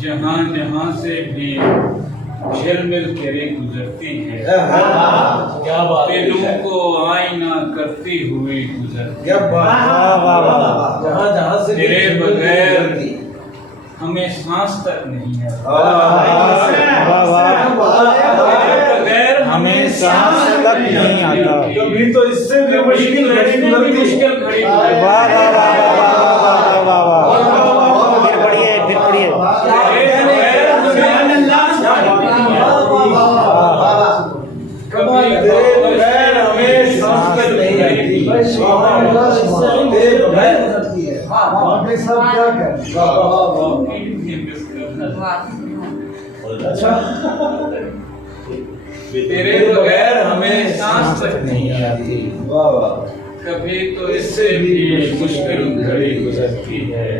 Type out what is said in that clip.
जहाँ जहाँ से भी झिलमिल तेरे गुजरती है, क्या बात है। दिलों को आईना करती हुई गुजरती क्या है। बात। जहाँ जहाँ से तेरे भी बगैर हमें सांस तक नहीं है, तेरे बगैर हमें सांस तक नहीं आता। कभी तो इससे भी मुश्किल घड़ी गुजरती। मुश्किल घड़ी गुजरती। वाह वाह वाह वाह वाह वाह वाह। फिर पढ़िए फिर पढ़िए। तेरे बगैर हमें सांस तक नहीं आती। तेरे बगैर गुजरती है। बाकी सब क्या करें। अच्छा, तेरे बगैर हमें सांस तक नहीं आती। वाह वाह। कभी तो इससे भी मुश्किल घड़ी गुजरती है।